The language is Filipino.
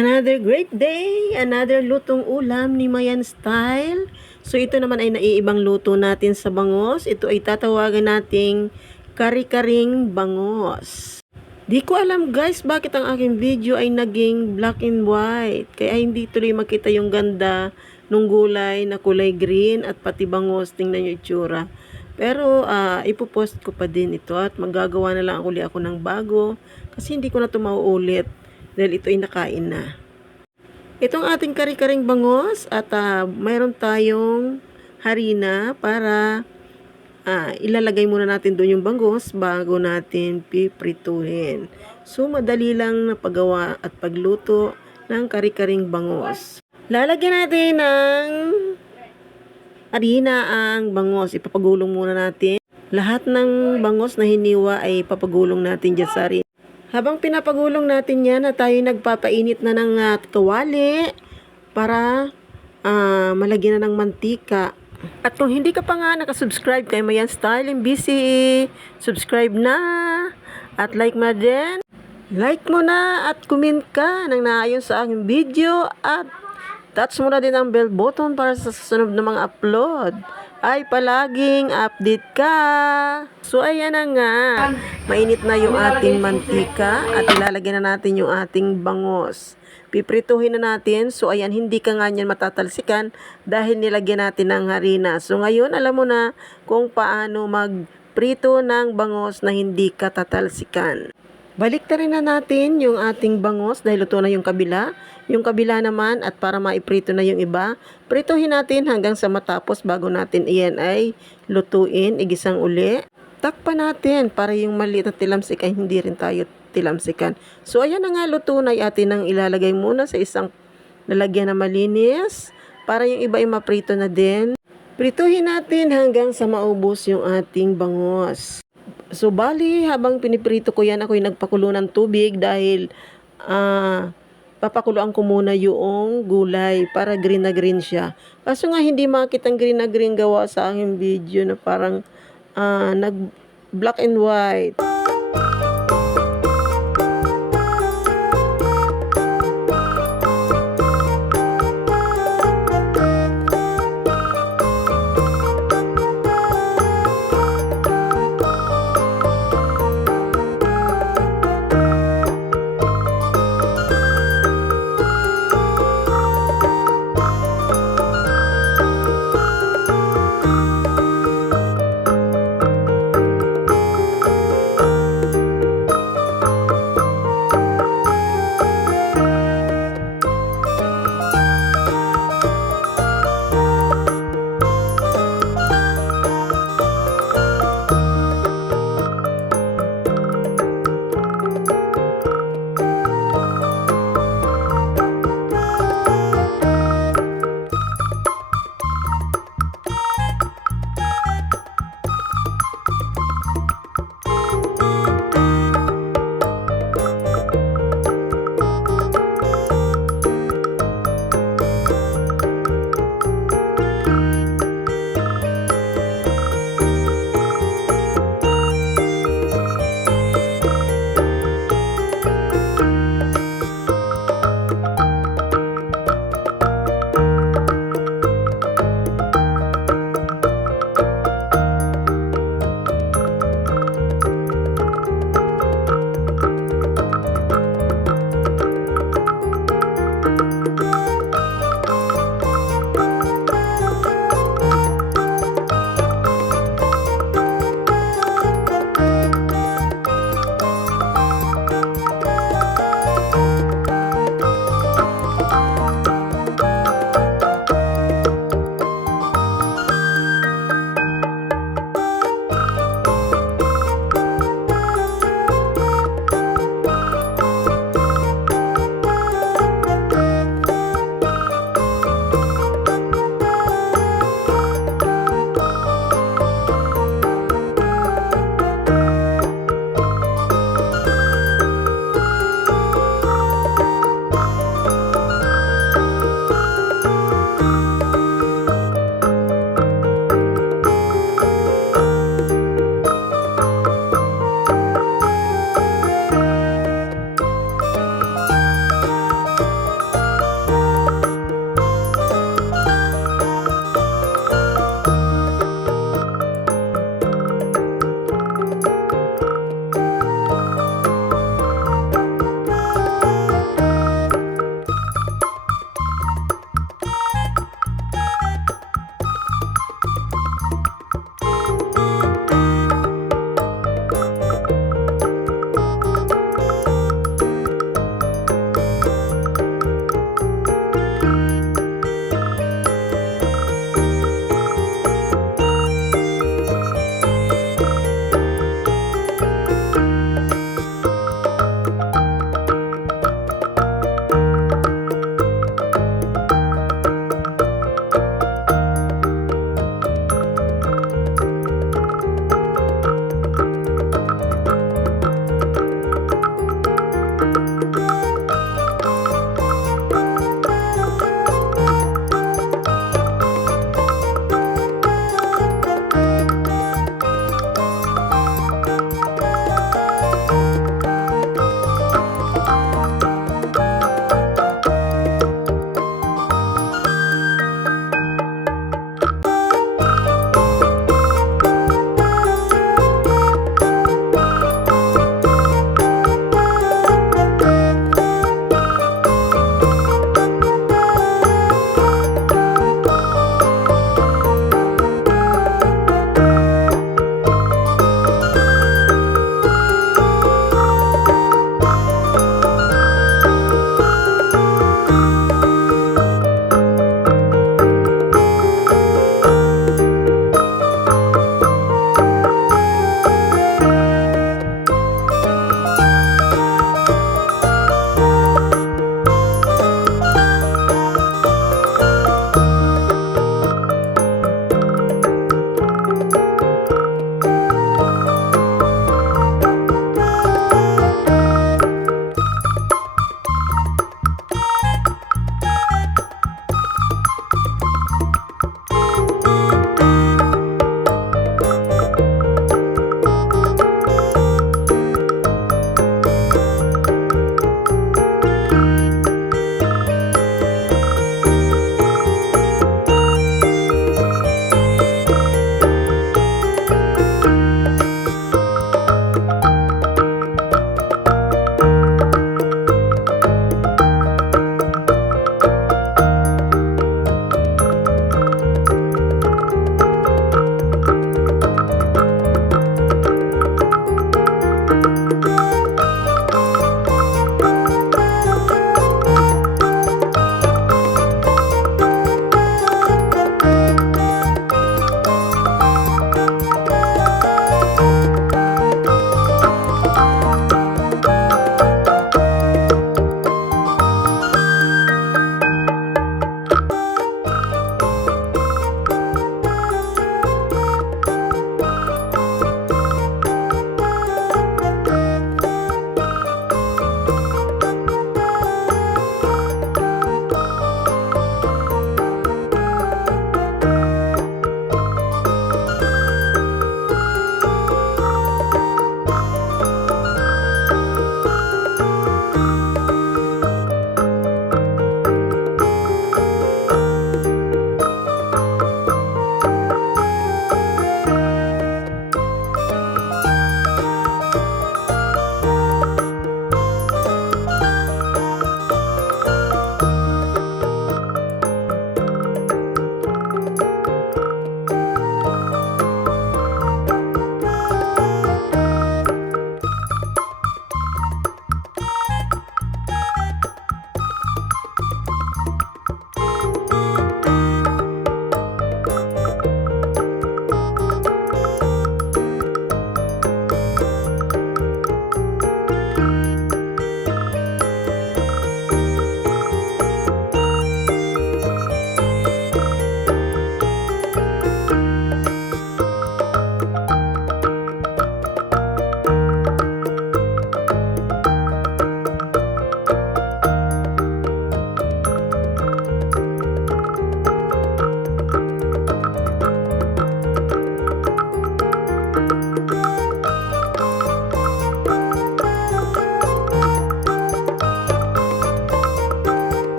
Another great day, another lutong ulam ni Mayan Style. So ito naman ay naiibang luto natin sa bangos. Ito ay tatawagan nating kari-karing bangos. Di ko alam guys bakit ang aking video ay naging black and white. Kaya hindi tuloy makita yung ganda ng gulay na kulay green at pati bangos. Tingnan nyo itsura. Pero ipopost ko pa din ito at magagawa na lang uli ako ng bago. Kasi hindi ko na ito mauulit. Dahil ito ay nakain na. Itong ating kari-karing bangos at mayroon tayong harina para ilalagay muna natin doon yung bangos bago natin piprituhin. So madali lang na paggawa at pagluto ng kari-karing bangos. Lalagyan natin ng harina ang bangos. Ipapagulong muna natin. Lahat ng bangos na hiniwa ay papagulong natin dyan sa harina. Habang pinapagulong natin yan at tayo nagpapainit na ng kawali para malagyan na ng mantika. At kung hindi ka pa nga nakasubscribe kay Mayan Style MBC, subscribe na at like mo din. Like mo na at comment ka nang naayon sa aking video at touch mo na din ang bell button para sa susunod na mga upload ay palaging update ka. So ayan na nga, mainit na yung ating mantika at ilalagyan na natin yung ating bangos. Piprituhin na natin. So ayan, hindi ka nga niyan matatalsikan dahil nilagyan natin ng harina. So ngayon, alam mo na kung paano magprito ng bangos na hindi ka tatalsikan. Baliktarin na natin yung ating bangos dahil luto na yung kabila. Yung kabila naman at para maiprito na yung iba, prituhin natin hanggang sa matapos bago natin iyan ay lutuin, igisang uli. Takpan natin para yung maliit na tilamsik ay hindi rin tayo tilamsikan. So ayan na nga, luto na atin ang ilalagay muna sa isang lalagyan na malinis para yung iba ay maprito na din. Prituhin natin hanggang sa maubos yung ating bangos. So bali, habang piniprito ko yan, ako'y nagpakulo ng tubig dahil papakuluan ko muna yung gulay para green na green siya. Kaso nga hindi makitang green na green gawa sa aking video na parang nag black and white.